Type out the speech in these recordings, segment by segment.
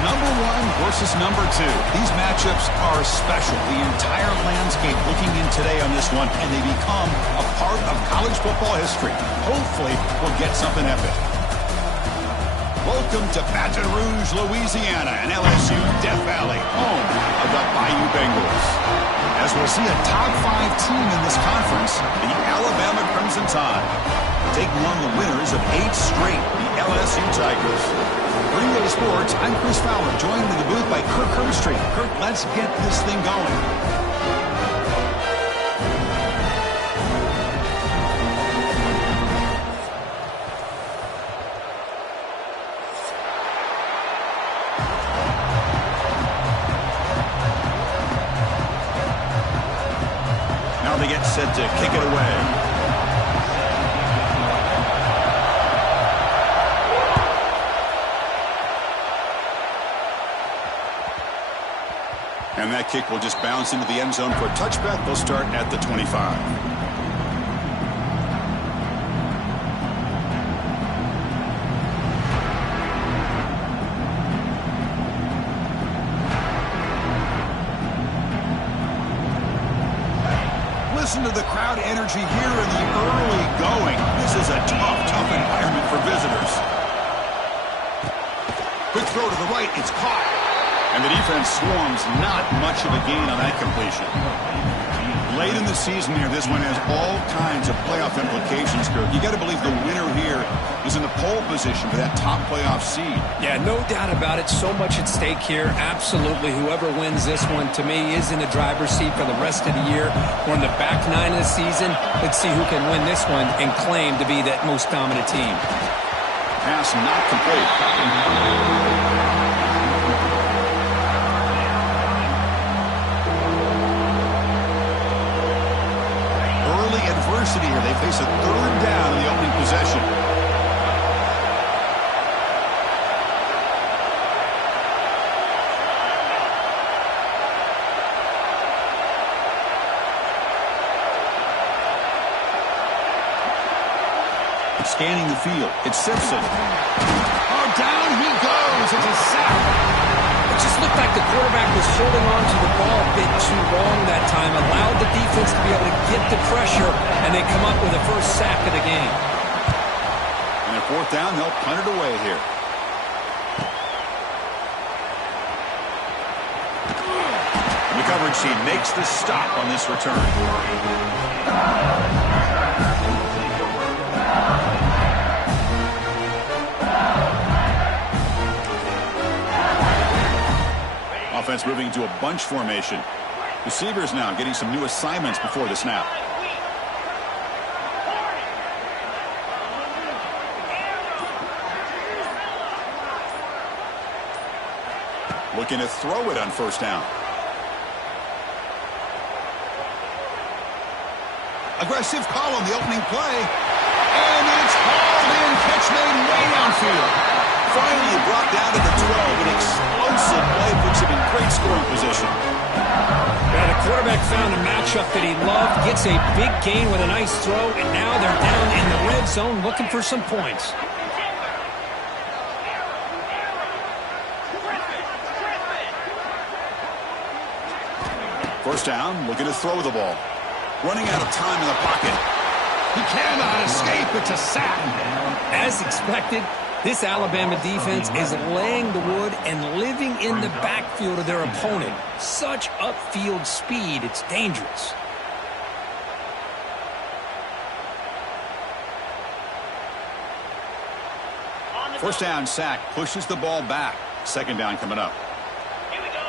number 1 versus number 2. These matchups are special. The entire landscape looking in today on this one, and they become a part of college football history. Hopefully, we'll get something epic. Welcome to Baton Rouge, Louisiana, and LSU Death Valley, home of the Bayou Bengals. As we'll see a top 5 team in this conference, the Alabama Crimson Tide, taking on the winners of 8 straight, the LSU Tigers. For EA Sports, I'm Chris Fowler, joined in the booth by Kirk Herbstreit. Kirk, let's get this thing going. They get set to kick it away. And that kick will just bounce into the end zone for a touchback. They'll start at the 25. Listen to the crowd energy here in the early going. This is a tough environment for visitors. Quick throw to the right. It's caught. And the defense swarms. Not much of a gain on that completion. Late in the season here, this one has all kinds of playoff implications, Kirk. You got to believe the winner here is in the pole position for that top playoff seed. Yeah, no doubt about it. So much at stake here. Absolutely. Whoever wins this one, to me, is in the driver's seat for the rest of the year. We're in the back 9 of the season. Let's see who can win this one and claim to be that most dominant team. Pass not complete. Adversity here. They face a 3rd down in the opening possession. Scanning the field. It's Simpson. Oh, down he goes. It's a sack. It just looked like the quarterback was holding on to the ball a bit too long that time, allowed the defense to be able to get the pressure, and they come up with the first sack of the game. And at 4th down, they'll punt it away here. And the coverage team makes the stop on this return. Offense moving to a bunch formation. Receivers now getting some new assignments before the snap. Looking to throw it on 1st down. Aggressive call on the opening play. And it's hauled in. Catch made way downfield. Finally brought down to the 12. An explosive play puts him in great scoring position. Yeah, the quarterback found a matchup that he loved, gets a big gain with a nice throw, and now they're down in the red zone looking for some points. First down, looking to throw the ball. Running out of time in the pocket. He cannot escape. It's a sack. As expected, this Alabama defense is laying the wood and living in the backfield of their opponent. Such upfield speed, it's dangerous. First down sack, pushes the ball back. 2nd down coming up. Here we go.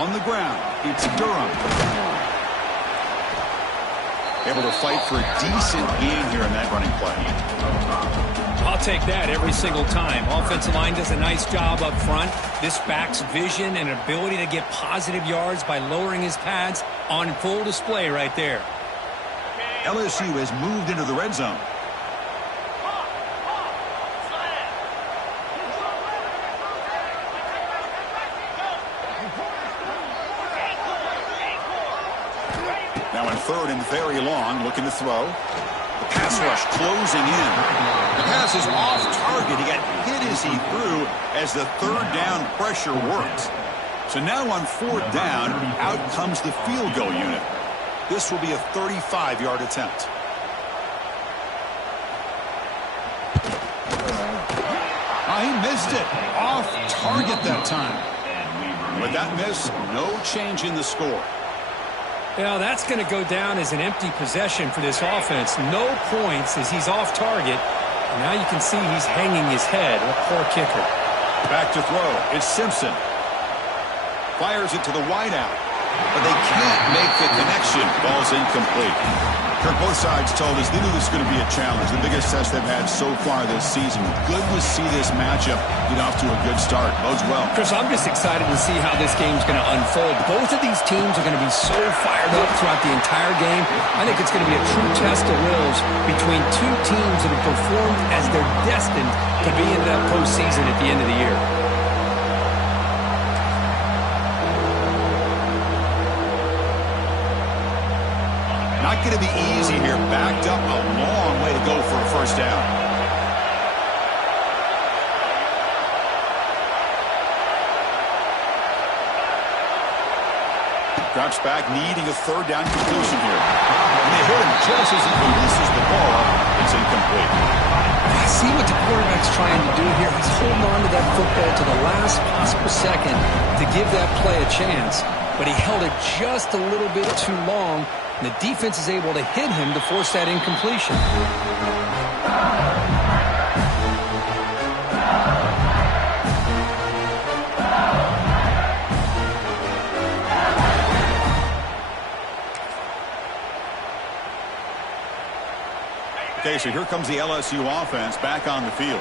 On the ground, it's Durham. Able to fight for a decent gain here in that running play. I'll take that every single time. Offensive line does a nice job up front. This back's vision and ability to get positive yards by lowering his pads on full display right there. LSU has moved into the red zone. Now in 3rd and very long, looking to throw. The Pass rush closing in. The pass is off target. He got hit as he threw as the third down pressure worked. So now on fourth down, out comes the field goal unit. This will be a 35-yard attempt. Oh, he missed it. Off target that time. With that miss, no change in the score. Yeah, that's going to go down as an empty possession for this offense. No points as he's off target. And now you can see he's hanging his head. A poor kicker. Back to throw. It's Simpson. Fires it to the wideout. But they can't make the connection. Ball's incomplete. Kirk, both sides told us they knew this was going to be a challenge. The biggest test they've had so far this season. Good to see this matchup get off to a good start. Bodes well. Chris, I'm just excited to see how this game's going to unfold. Both of these teams are going to be so fired up throughout the entire game. I think it's going to be a true test of wills between two teams that have performed as they're destined to be in that postseason at the end of the year. Not going to be easy here. Backed up a long way to go for a first down. Drops back, needing a third down completion here. And they hit him just as he releases the ball. It's incomplete. I see what the quarterback's trying to do here. He's holding on to that football to the last possible second to give that play a chance. But he held it just a little bit too long. And the defense is able to hit him to force that incompletion. Okay, so here comes the LSU offense back on the field.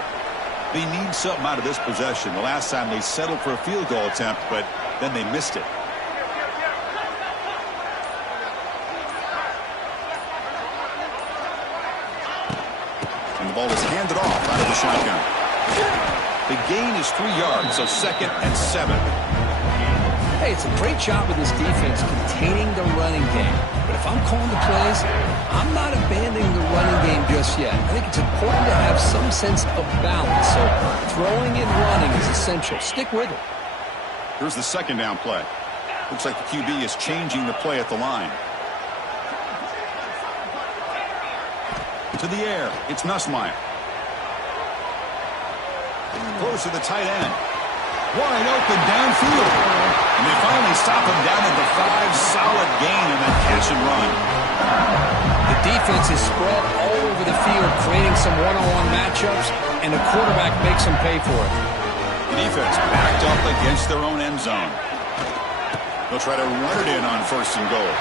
They need something out of this possession. The last time they settled for a field goal attempt, but then they missed it. And the ball is handed off out of the shotgun. The gain is 3 yards, so 2nd and 7. Hey, it's a great job with this defense containing the running game. But if I'm calling the plays, I'm not abandoning the running game just yet. I think it's important to have some sense of balance. So throwing and running is essential. Stick with it. Here's the 2nd down play. Looks like the QB is changing the play at the line. To the air, it's Nussmeier. Throws to the tight end. Wide open downfield. And they finally stop him down at the 5. Solid gain in that catch and run. The defense is spread all over the field, creating some one-on-one matchups, and the quarterback makes them pay for it. The defense backed up against their own end zone. They'll try to run it in on 1st and goal.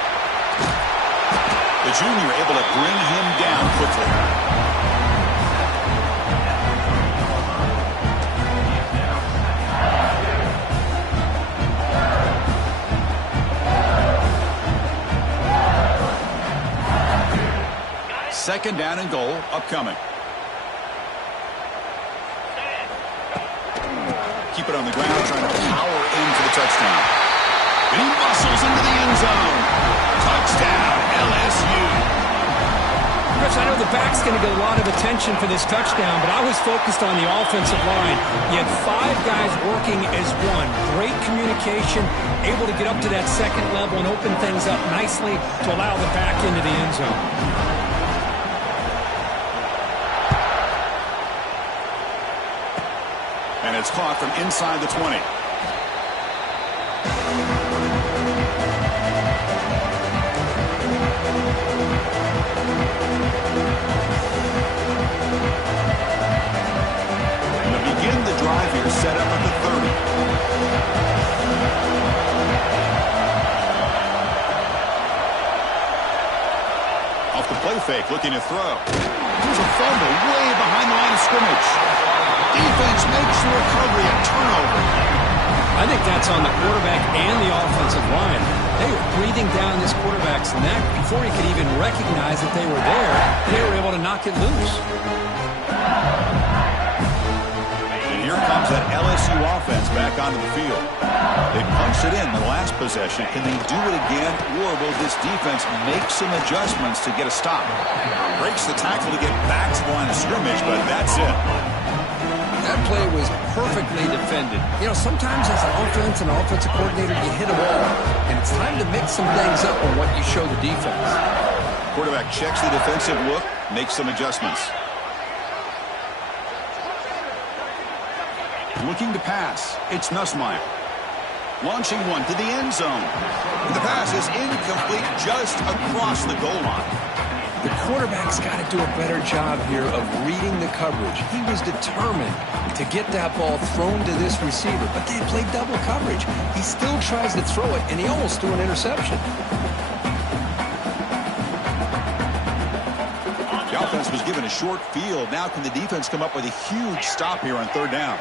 The junior able to bring him down quickly. Second down and goal upcoming. Keep it on the ground, trying to power into the touchdown. And he muscles into the end zone. Touchdown, LSU. Chris, I know the back's going to get a lot of attention for this touchdown, but I was focused on the offensive line. You had 5 guys working as one. Great communication, able to get up to that second level and open things up nicely to allow the back into the end zone. And it's caught from inside the 20. And to begin the drive here, set up at the 30. Off the play fake, looking to throw. Here's a fumble way behind the line of scrimmage. Defense makes the recovery, a turnover. I think that's on the quarterback and the offensive line. They were breathing down this quarterback's neck before he could even recognize that they were there. They were able to knock it loose. And here comes that LSU offense back onto the field. They punched it in the last possession. Can they do it again, or will this defense make some adjustments to get a stop? Breaks the tackle to get back to the line of scrimmage, but that's it. That play was perfectly defended. You know, sometimes as an offense and an offensive coordinator, you hit a wall, and it's time to mix some things up on what you show the defense. Quarterback checks the defensive look, makes some adjustments. Looking to pass. It's Nussmeier. Launching one to the end zone. The pass is incomplete just across the goal line. The quarterback's got to do a better job here of reading the coverage. He was determined to get that ball thrown to this receiver, but they played double coverage. He still tries to throw it, and he almost threw an interception. The offense was given a short field. Now can the defense come up with a huge stop here on third down?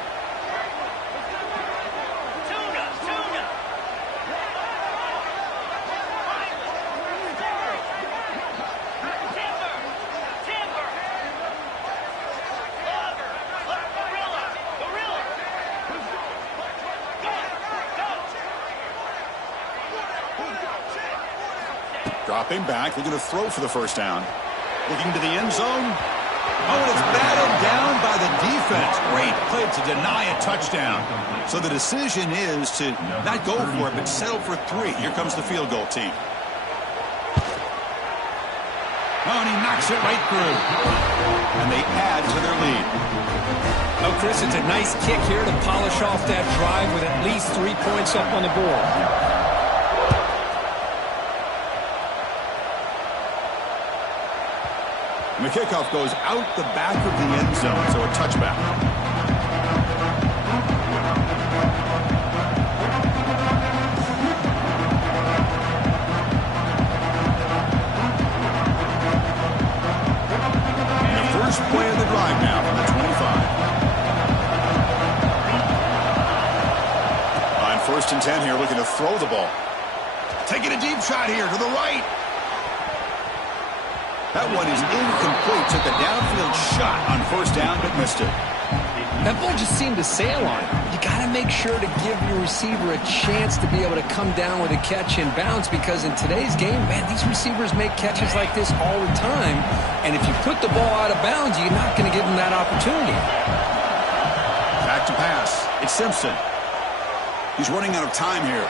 Dropping back, looking to throw for the first down. Looking to the end zone. Oh, and it's batted down by the defense. Great play to deny a touchdown. So the decision is to not go for it, but settle for 3. Here comes the field goal team. Oh, and he knocks it right through. And they add to their lead. Oh, Chris, it's a nice kick here to polish off that drive with at least 3 points up on the board. And the kickoff goes out the back of the end zone, so a touchback. And the first play of the drive now from the 25. On 1st and 10 here, looking to throw the ball. Taking a deep shot here to the right. That one is incomplete. Took a downfield shot on 1st down, but missed it. That ball just seemed to sail on him. You got to make sure to give your receiver a chance to be able to come down with a catch and bounce, because in today's game, man, these receivers make catches like this all the time. And if you put the ball out of bounds, you're not going to give them that opportunity. Back to pass. It's Simpson. He's running out of time here.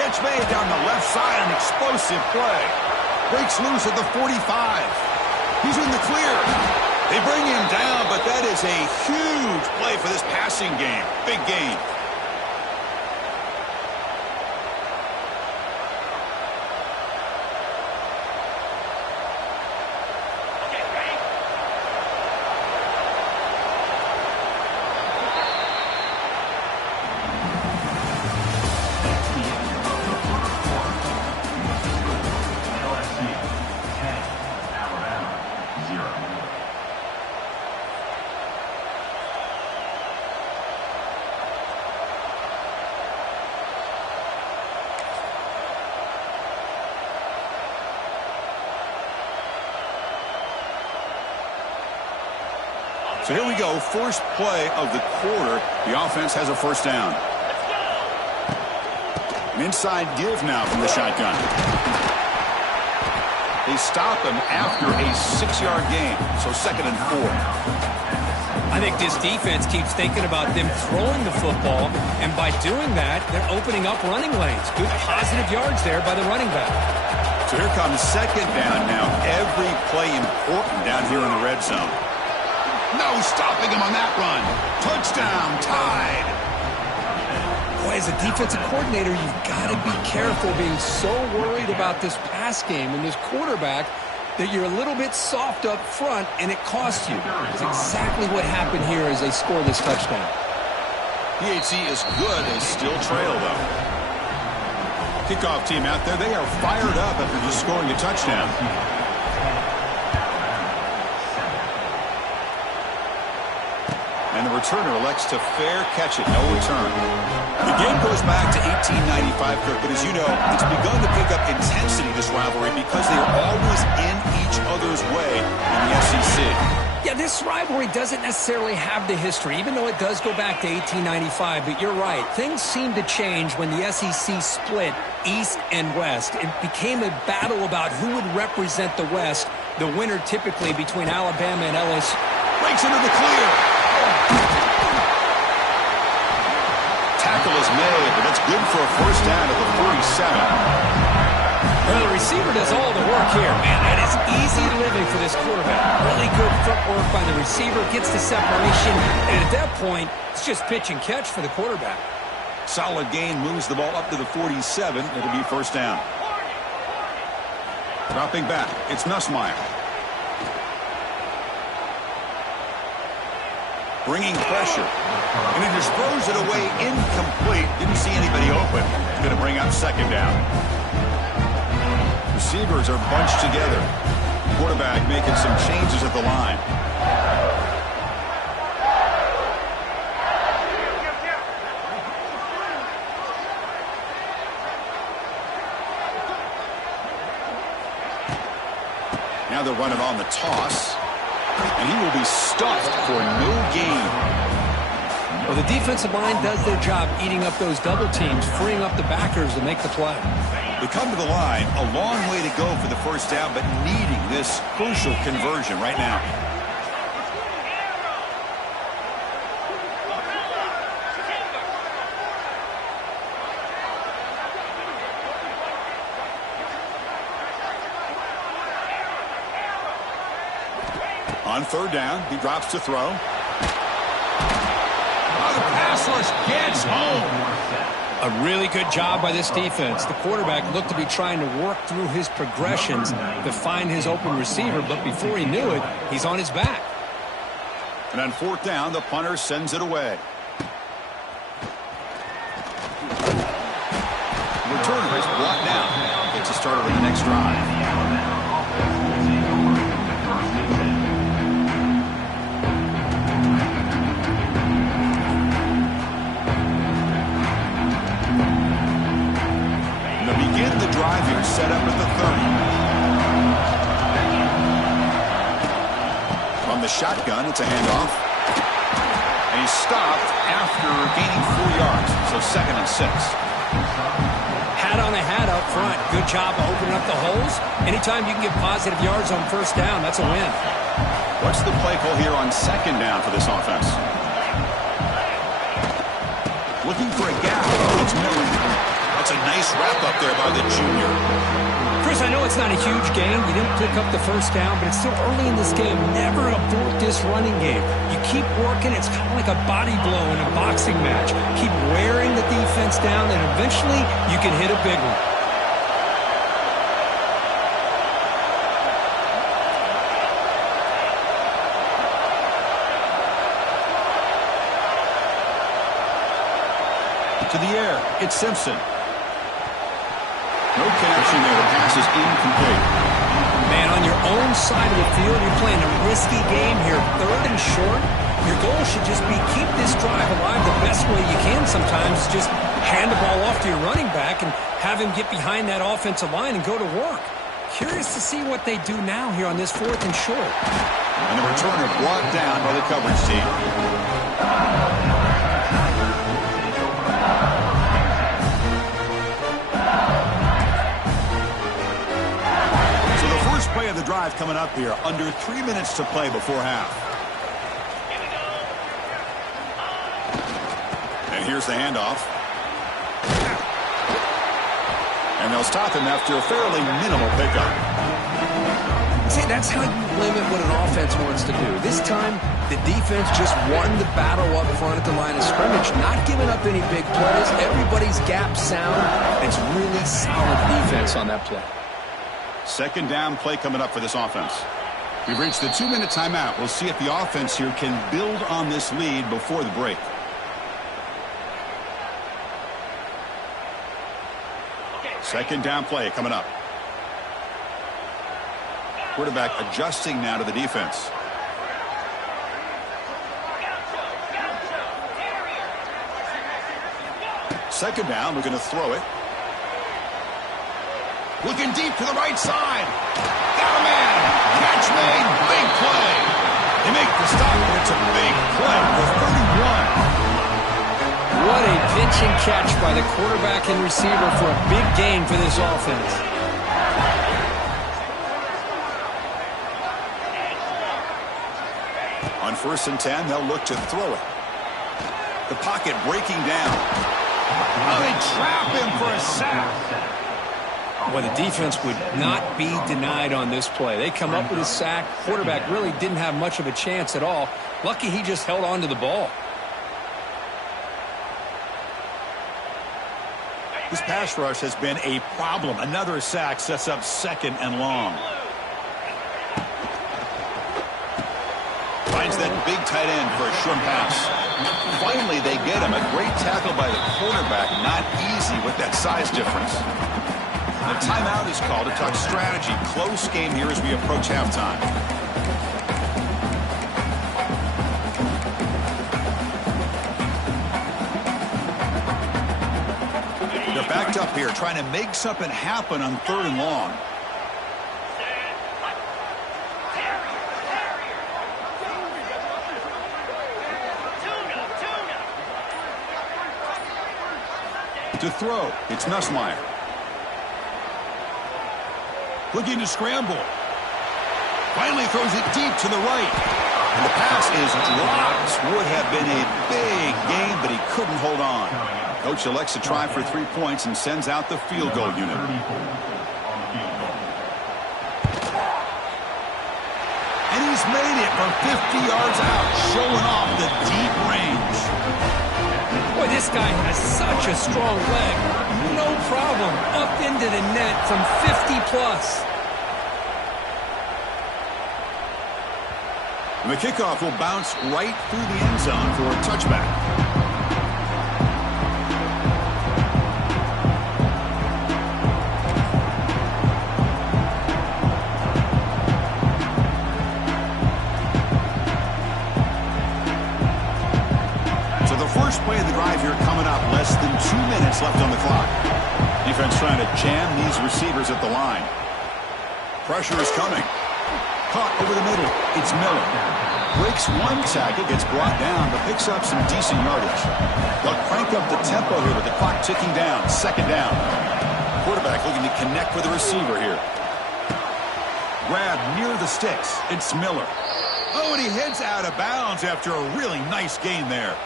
Catch made down the left side, an explosive play. Breaks loose at the 45. He's in the clear. They bring him down, but that is a huge play for this passing game. Big game. So here we go, first play of the quarter. The offense has a 1st down. An inside give now from the shotgun. They stop him after a 6-yard gain, so 2nd and 4. I think this defense keeps thinking about them throwing the football, and by doing that, they're opening up running lanes. Good positive yards there by the running back. So here comes 2nd down now. Every play important down here in the red zone. No stopping him on that run. Touchdown, tied. Boy, as a defensive coordinator, you've got to be careful being so worried about this pass game and this quarterback that you're a little bit soft up front, and it costs you. It's exactly what happened here as they score this touchdown. PHC is good. They still trail, though. Kickoff team out there, they are fired up after just scoring a touchdown. And the returner elects to fair catch it, no return. The game goes back to 1895, Kirk, but as you know, it's begun to pick up intensity, this rivalry, because they are always in each other's way in the SEC. Yeah, this rivalry doesn't necessarily have the history, even though it does go back to 1895. But you're right. Things seem to change when the SEC split East and West. It became a battle about who would represent the West, the winner typically between Alabama and LSU. Breaks into the clear. Tackle is made, but that's good for a first down at the 47. Well, the receiver does all the work here, man. That is easy living for this quarterback. Really good footwork by the receiver, gets the separation, and at that point, it's just pitch and catch for the quarterback. Solid gain, moves the ball up to the 47. It'll be first down. Dropping back, it's Nussmeier. Bringing pressure. And he just throws it away incomplete. Didn't see anybody open. It's going to bring up second down. Receivers are bunched together. Quarterback making some changes at the line. Now they'll run it on the toss. And he will be stuffed for no gain. Well, the defensive line does their job eating up those double teams, freeing up the backers to make the play. They come to the line, a long way to go for the first down, but needing this crucial conversion right now. On third down, he drops to throw. The pass rush gets home. A really good job by this defense. The quarterback looked to be trying to work through his progressions to find his open receiver, but before he knew it, he's on his back. And on fourth down, the punter sends it away. The returner is brought down. Gets a starter on the next drive. Begin the drive here, set up at the 30. From the shotgun, it's a handoff. And he's stopped after gaining 4 yards, so 2nd and 6. Hat on a hat up front. Good job of opening up the holes. Anytime you can get positive yards on first down, that's a win. What's the play call here on second down for this offense? Looking for a gap. It's Miller. That's a nice wrap-up there by the junior. Chris, I know it's not a huge game. You didn't pick up the first down, but it's still early in this game. Never abort this running game. You keep working. It's kind of like a body blow in a boxing match. Keep wearing the defense down, and eventually you can hit a big one. To the air, it's Simpson. No connection there. The pass is incomplete. Man, on your own side of the field, you're playing a risky game here. 3rd and short. Your goal should just be keep this drive alive the best way you can sometimes. Just hand the ball off to your running back and have him get behind that offensive line and go to work. Curious to see what they do now here on this 4th and short. And the returner brought down by the coverage team. Play of the drive coming up here. Under 3 minutes to play before half. And here's the handoff. And they'll stop him after a fairly minimal pickup. See, that's how you limit what an offense wants to do. This time, the defense just won the battle up front at the line of scrimmage, not giving up any big plays. Everybody's gap sound. It's really solid defense on that play. Second down play coming up for this offense. We've reached the 2-minute timeout. We'll see if the offense here can build on this lead before the break. Second down play coming up. Quarterback adjusting now to the defense. Second down, we're going to throw it. Looking deep to the right side. Got a man. Catch made. Big play. They make the stop, and it's a big play for 31. What a pitch and catch by the quarterback and receiver for a big gain for this offense. On 1st and 10, they'll look to throw it. The pocket breaking down. Oh, they trap him for a sack. Well, the defense would not be denied on this play. They come up with a sack. Quarterback really didn't have much of a chance at all. Lucky he just held on to the ball. This pass rush has been a problem. Another sack sets up 2nd and long. Finds that big tight end for a short pass. Finally, they get him. A great tackle by the quarterback. Not easy with that size difference. A timeout is called to talk strategy. Close game here as we approach halftime. They're backed up here, trying to make something happen on 3rd and long. To throw, it's Nussmeier. Looking to scramble. Finally throws it deep to the right. And the pass is dropped. Would have been a big game, but he couldn't hold on. Coach elects to try for 3 points and sends out the field goal unit. And he's made it from 50 yards out, showing off the deep range. Boy, this guy has such a strong leg. No problem. Up into the net from 50 plus. And the kickoff will bounce right through the end zone for a touchback. First play of the drive here coming up. Less than 2 minutes left on the clock. Defense trying to jam these receivers at the line. Pressure is coming. Caught over the middle. It's Miller. Breaks one tackle, gets brought down, but picks up some decent yardage. They'll crank up the tempo here with the clock ticking down. 2nd down. Quarterback looking to connect with the receiver here. Grab near the sticks. It's Miller. Oh, and he heads out of bounds after a really nice gain there.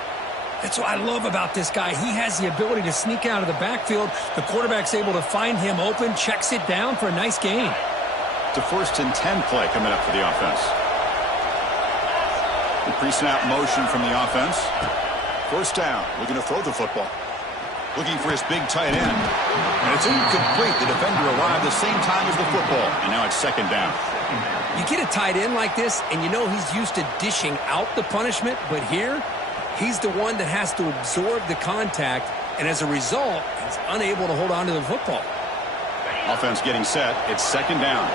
That's what I love about this guy. He has the ability to sneak out of the backfield. The quarterback's able to find him open, checks it down for a nice gain. It's a 1st and 10 play coming up for the offense. The pre-snap motion from the offense. 1st down, looking to throw the football. Looking for his big tight end. And it's incomplete. The defender arrived the same time as the football. And now it's 2nd down. You get a tight end like this, and you know he's used to dishing out the punishment, but here, he's the one that has to absorb the contact, and as a result, he's unable to hold on to the football. Offense getting set. It's 2nd down.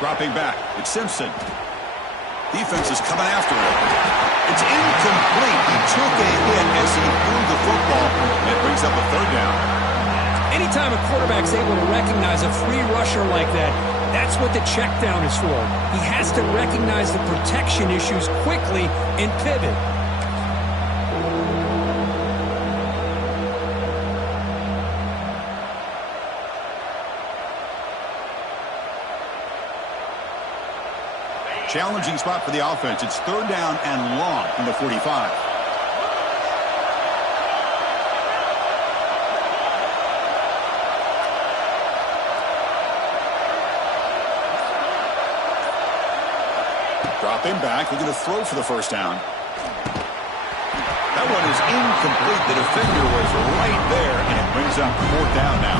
Dropping back. It's Simpson. Defense is coming after him. It's incomplete. He took a hit as he threw the football, and it brings up a 3rd down. Anytime a quarterback's able to recognize a free rusher like that, that's what the check down is for. He has to recognize the protection issues quickly and pivot. Challenging spot for the offense. It's 3rd down and long from the 45. Dropping back. They're going to throw for the 1st down. That one is incomplete. The defender was right there, and it brings up 4th down now.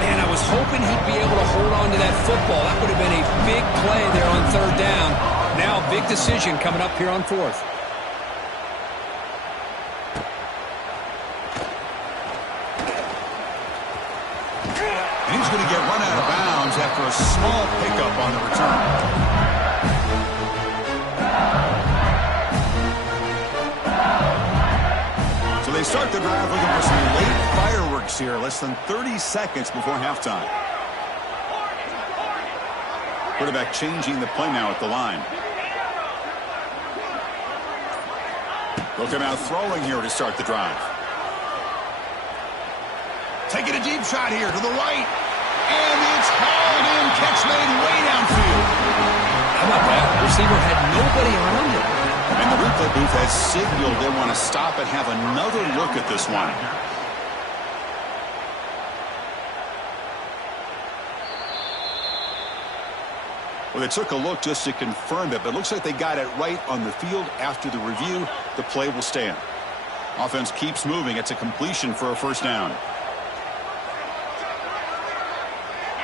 Man, I was hoping he'd be able to hold on to that football. That would have been a big play there on 3rd down. Now, big decision coming up here on 4th. And he's going to get run out of bounds comes after a small pickup on the return. So they start the drive looking for some late fireworks here, less than 30 seconds before halftime. Quarterback changing the play now at the line. They'll come out throwing here to start the drive. Taking a deep shot here to the right. And it's hauled in. Catch made way downfield. How about that? The receiver had nobody around him. And the replay booth has signaled they want to stop and have another look at this one. Well, they took a look just to confirm it, but it looks like they got it right on the field. After the review, the play will stand. Offense keeps moving. It's a completion for a first down.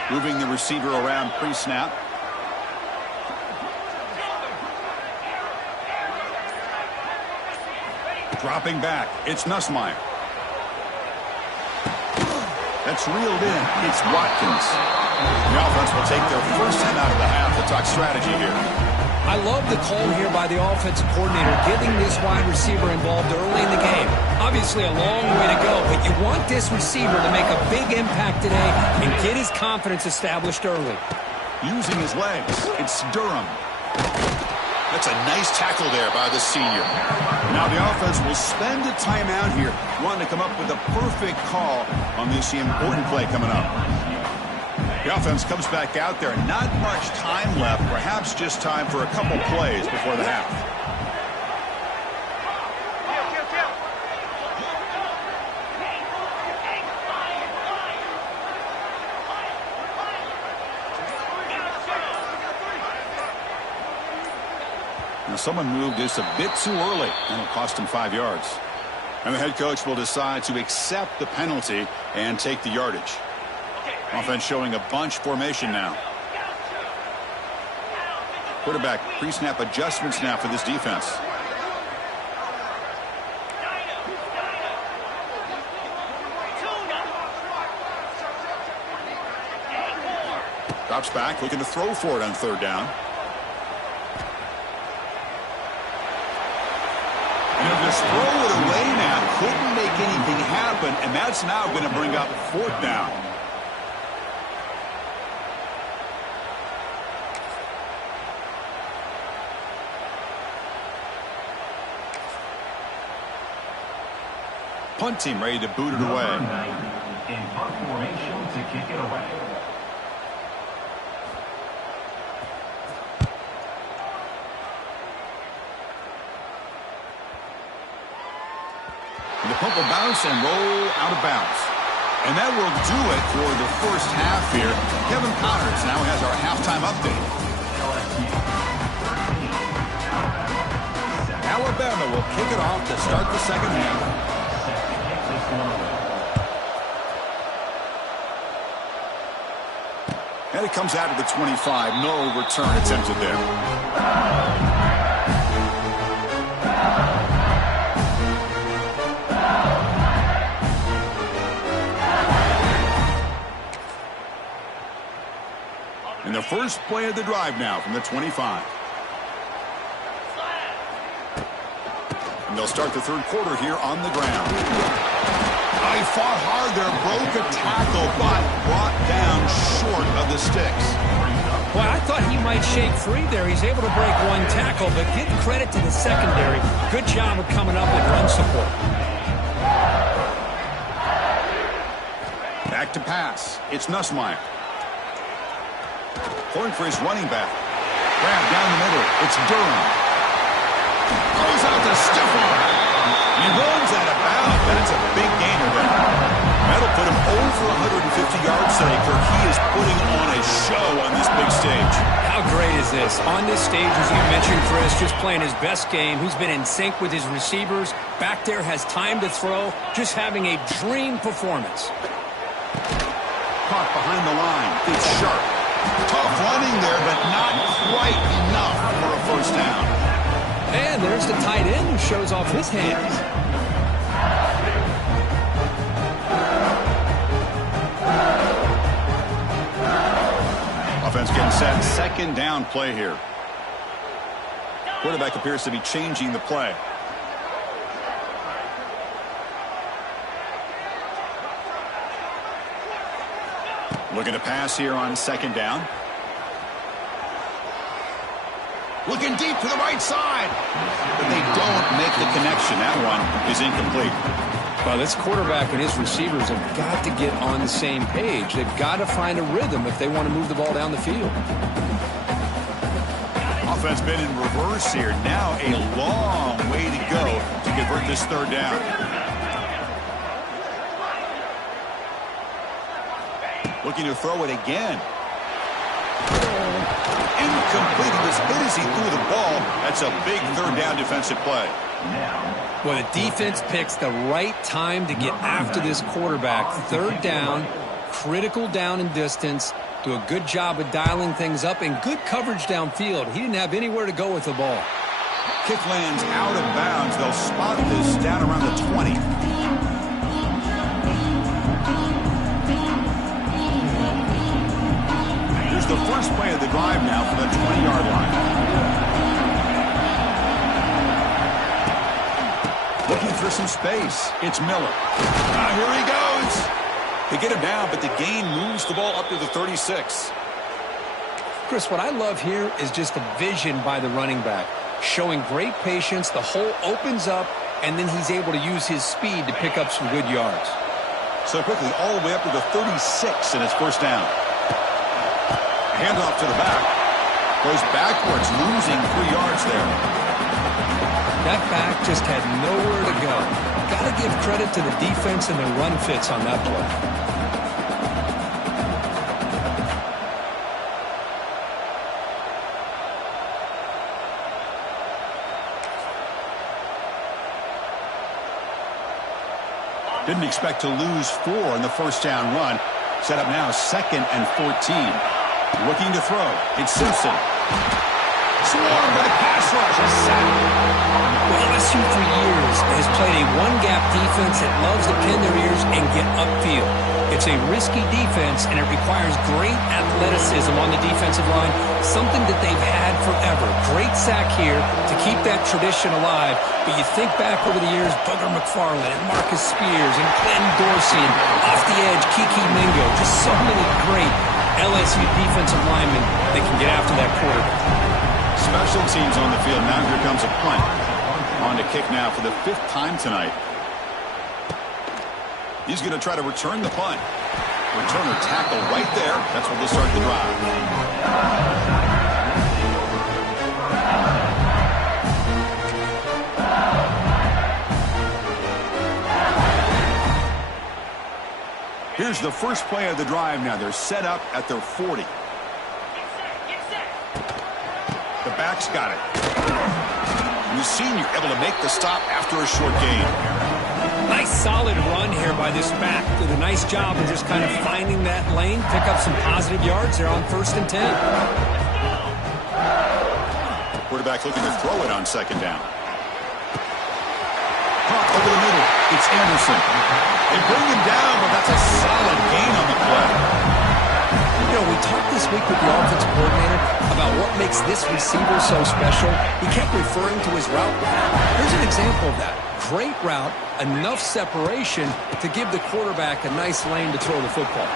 Moving the receiver around pre-snap. Dropping back. It's Nussmeier. That's reeled in. It's Watkins. The offense will take their first time out of the half to talk strategy here. I love the call here by the offensive coordinator, getting this wide receiver involved early in the game. Obviously a long way to go, but you want this receiver to make a big impact today and get his confidence established early. Using his legs, it's Durham. That's a nice tackle there by the senior. Now the offense will spend a timeout here, wanting to come up with a perfect call on this important play coming up. The offense comes back out there. Not much time left. Perhaps just time for a couple plays before the half. Now someone moved this a bit too early, and it cost him 5 yards. And the head coach will decide to accept the penalty and take the yardage. Offense showing a bunch formation now. Quarterback pre-snap adjustments now for this defense. Drops back, looking to throw for it on third down. And he'll just throw it away now. Couldn't make anything happen, and that's now going to bring up fourth down. Punt team ready to boot it away. In punt formation to kick it away. And the punt will bounce and roll out of bounds. And that will do it for the first half here. Kevin Connors now has our halftime update. Alabama will kick it off to start the second half. And it comes out of the 25. No return attempted there. And the first play of the drive now from the 25. And they'll start the third quarter here on the ground. He fought hard there, broke a tackle, but brought down short of the sticks. Well, I thought he might shake free there. He's able to break one tackle, but give credit to the secondary. Good job of coming up with run support. Back to pass. It's Nussmeier. Going for his running back. Grab down the middle. It's Durham. Goes out to Stiffer. He runs out of bounds. That's a big gainer there. That'll put him over 150 yards today, Kirk. He is putting on a show on this big stage. How great is this? On this stage, as you mentioned, Chris, just playing his best game. He's been in sync with his receivers. Back there, has time to throw. Just having a dream performance. Caught behind the line. It's sharp. Tough running there, but not quite enough for a first down. And there's the tight end who shows off his hands. Downs getting set. Second down play here. Quarterback appears to be changing the play. Looking to pass here on second down. Looking deep to the right side. But they don't make the connection. That one is incomplete. Well, this quarterback and his receivers have got to get on the same page. They've got to find a rhythm if they want to move the ball down the field. Offense been in reverse here. Now a long way to go to convert this third down. Looking to throw it again. Incomplete. He was hit as he threw the ball. That's a big third down defensive play. Well, the defense picks the right time to get after this quarterback. Third down, critical down and distance. Do a good job of dialing things up and good coverage downfield. He didn't have anywhere to go with the ball. Kick lands out of bounds. They'll spot this down around the 20. Here's the first play of the drive now for the 20-yard line. Looking for some space. It's Miller. Here he goes. They get him down, but the gain moves the ball up to the 36. Chris, what I love here is just the vision by the running back. Showing great patience, the hole opens up, and then he's able to use his speed to pick up some good yards. So quickly, all the way up to the 36, and it's first down. Handoff to the back. Goes backwards, losing 3 yards there. That back just had nowhere to go. Got to give credit to the defense and the run fits on that play. Didn't expect to lose 4 in the first down run. Set up now 2nd and 14. Looking to throw. It's Simpson. Swarmed by the pass rush. A sack. Well, LSU for years has played a one-gap defense that loves to pin their ears and get upfield. It's a risky defense, and it requires great athleticism on the defensive line, something that they've had forever. Great sack here to keep that tradition alive. But you think back over the years, Booger McFarland and Marcus Spears and Glenn Dorsey and off the edge, Kiki Mingo. Just so many great LSU defensive linemen that can get after that quarterback. Special teams on the field. Now here comes a punt. On to kick now for the 5th time tonight. He's going to try to return the punt. Returner tackle right there. That's where they'll start the drive. Here's the first play of the drive now. They're set up at their 40. The back's got it. And the senior able to make the stop after a short gain. Nice solid run here by this back. Did a nice job of just kind of finding that lane, pick up some positive yards there on 1st and 10. Quarterback looking to throw it on 2nd down. Caught over the middle. It's Anderson. They bring him down, but that's a solid gain on the play. You know, we talked this week with the offensive coordinator about what makes this receiver so special. He kept referring to his route. Here's an example of that. Great route, enough separation to give the quarterback a nice lane to throw the football.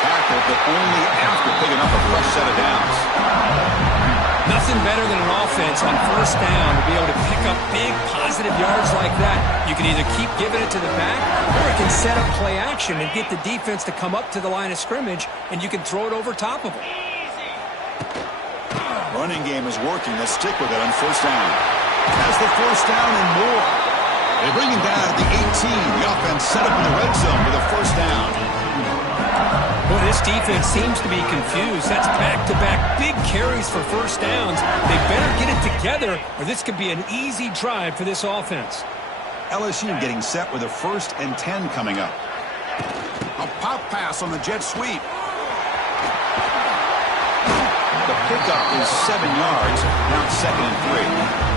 Tackle, but only after picking up a fresh set of downs. Nothing better than an offense on 1st down to be able to pick up big positive yards like that. You can either keep giving it to the back, or it can set up play action and get the defense to come up to the line of scrimmage, and you can throw it over top of them. Running game is working. They'll stick with it on 1st down. Has the 1st down and more. They bring him down at the 18. The offense set up in the red zone with a 1st down. Well, this defense seems to be confused. That's back-to-back big carries for 1st downs. They better get it together, or this could be an easy drive for this offense. LSU getting set with a 1st and 10 coming up. A pop pass on the jet sweep. The pickup is 7 yards. Now it's 2nd and 3.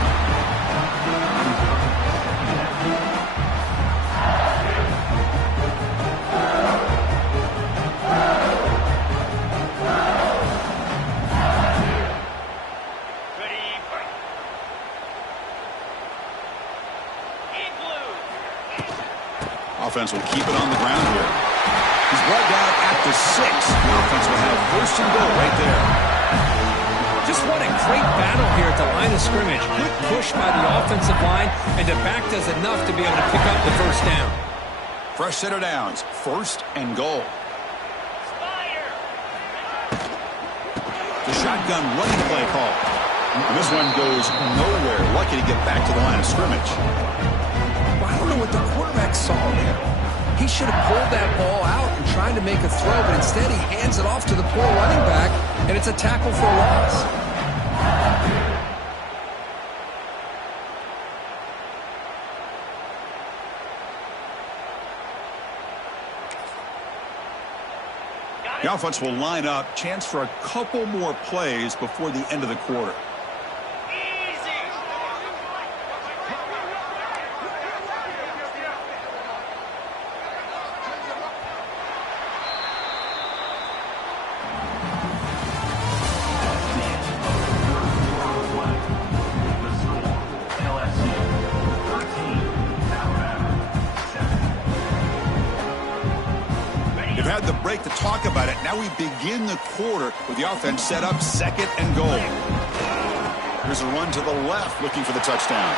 offense will keep it on the ground here. He's brought down at the 6. The offense will have first and goal right there. Just what a great battle here at the line of scrimmage. Good push by the offensive line, and the back does enough to be able to pick up the first down. Fresh set of downs. First and goal. The shotgun running play call. And this one goes nowhere. Lucky to get back to the line of scrimmage. Well, I don't know what the quarterback saw there. He should have pulled that ball out and tried to make a throw, but instead he hands it off to the poor running back, and it's a tackle for a loss. The offense will line up. Chance for a couple more plays before the end of the quarter. The break to talk about it. Now we begin the quarter with the offense set up second and goal. Here's a run to the left looking for the touchdown.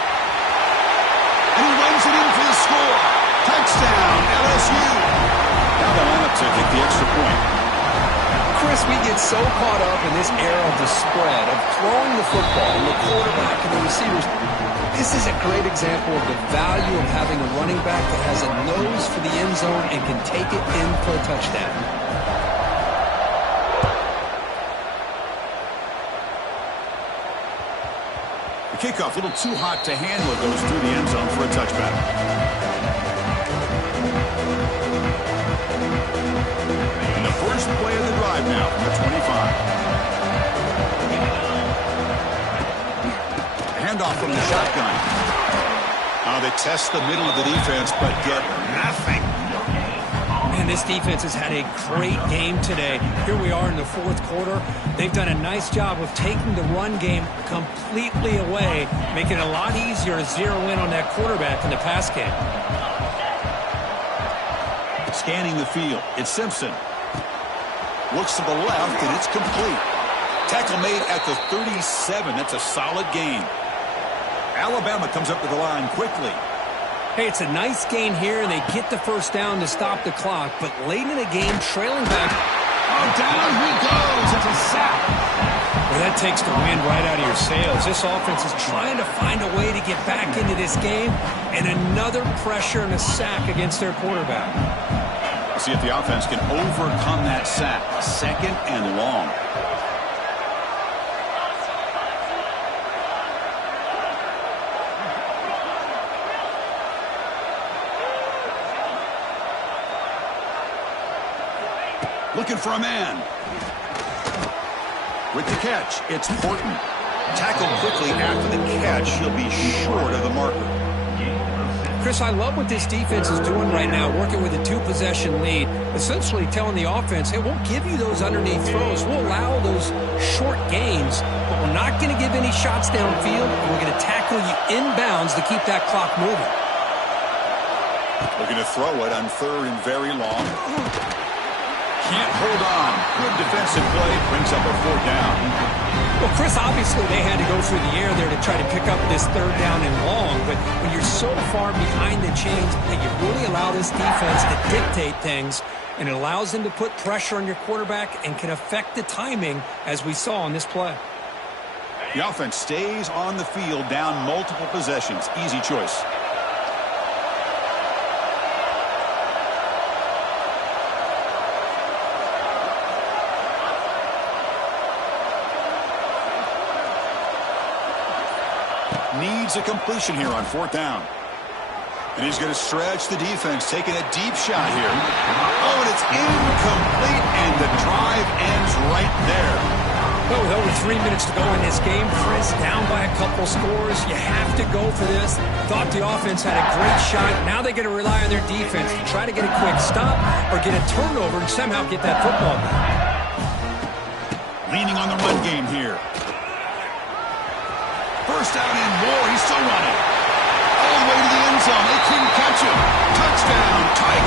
And he runs it in for the score. Touchdown, LSU. Now they line up to kick the extra point. Chris, we get so caught up in this era of the spread, of throwing the football, and the quarterback and the receivers. This is a great example of the value of having a running back that has a nose for the end zone and can take it in for a touchdown. The kickoff, a little too hot to handle. It goes through the end zone for a touchback. And the first play of the drive now from the 25. Handoff from the shotgun. They test the middle of the defense, but get nothing. Man, this defense has had a great game today. Here we are in the fourth quarter. They've done a nice job of taking the run game completely away, making it a lot easier to zero in on that quarterback in the pass game. Scanning the field, it's Simpson. Looks to the left, and it's complete. Tackle made at the 37. That's a solid gain. Alabama comes up to the line quickly. Hey, it's a nice gain here, and they get the first down to stop the clock. But late in the game, trailing back. Oh, down he goes. It's a sack. Well, that takes the wind right out of your sails. This offense is trying to find a way to get back into this game, and another pressure and a sack against their quarterback. We'll see if the offense can overcome that sack. Second and long. Looking for a man. With the catch, it's Horton. Tackled quickly after the catch. He'll be short of the marker. Chris, I love what this defense is doing right now, working with a two-possession lead, essentially telling the offense, hey, we'll give you those underneath throws. We'll allow those short gains, but we're not going to give any shots downfield, and we're going to tackle you inbounds to keep that clock moving. Looking to throw it on third and very long. Can't hold on. Good defensive play. Brings up a fourth down. Well, Chris, obviously they had to go through the air there to try to pick up this third down and long, but when you're so far behind the chains, you really allow this defense to dictate things, and it allows them to put pressure on your quarterback and can affect the timing, as we saw on this play. The offense stays on the field, down multiple possessions. Easy choice. Needs a completion here on fourth down. And he's going to stretch the defense, taking a deep shot here. Oh, and it's incomplete, and the drive ends right there. Well, with over 3 minutes to go in this game, Chris, down by a couple scores, you have to go for this. Thought the offense had a great shot. Now they got to rely on their defense to try to get a quick stop or get a turnover and somehow get that football back. Leaning on the run game here. First down and more. He's still running. All the way to the end zone. They couldn't catch him. Touchdown, Tigers.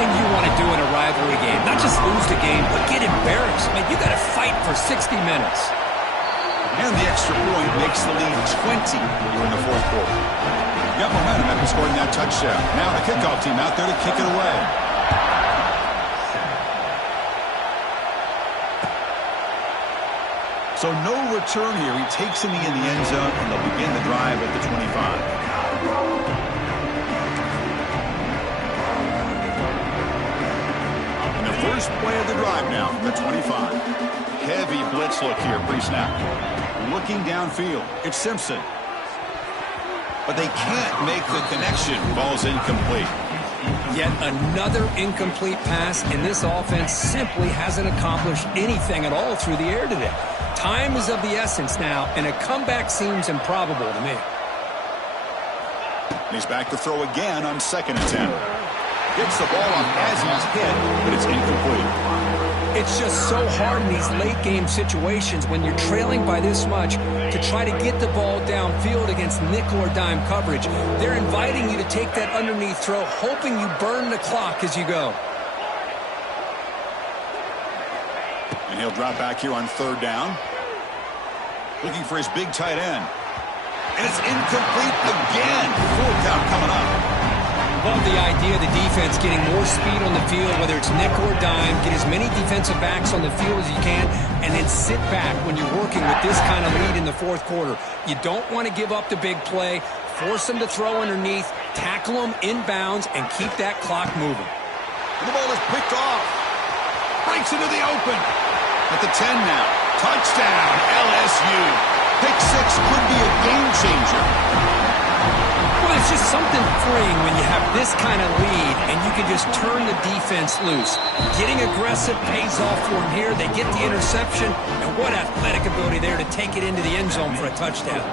thing you want to do in a rivalry game. Not just lose the game, but get embarrassed. I mean, you got to fight for 60 minutes. And the extra point makes the lead 20 here in the fourth quarter. Got momentum after scoring that touchdown. Now the kickoff team out there to kick it away. So no return here. He takes him in the end zone, and they'll begin the drive at the 25. First play of the drive now from the 25. Heavy blitz look here pre-snap. Looking downfield. It's Simpson. But they can't make the connection. Ball's incomplete. Yet another incomplete pass, and this offense simply hasn't accomplished anything at all through the air today. Time is of the essence now, and a comeback seems improbable to me. And he's back to throw again on second attempt. Gets the ball off as he's hit, but it's incomplete. It's just so hard in these late-game situations when you're trailing by this much to try to get the ball downfield against nickel or dime coverage. They're inviting you to take that underneath throw, hoping you burn the clock as you go. And he'll drop back here on third down. Looking for his big tight end. And it's incomplete again. Full count coming up. Love the idea of the defense getting more speed on the field, whether it's nickel or dime. Get as many defensive backs on the field as you can, and then sit back when you're working with this kind of lead in the fourth quarter. You don't want to give up the big play. Force them to throw underneath, tackle them inbounds, and keep that clock moving. And the ball is picked off. Breaks into the open. At the 10 now. Touchdown, LSU. Pick six could be a game changer. Well, it's just something freeing when you have this kind of lead and you can just turn the defense loose. Getting aggressive pays off for them here. They get the interception, and what athletic ability there to take it into the end zone for a touchdown.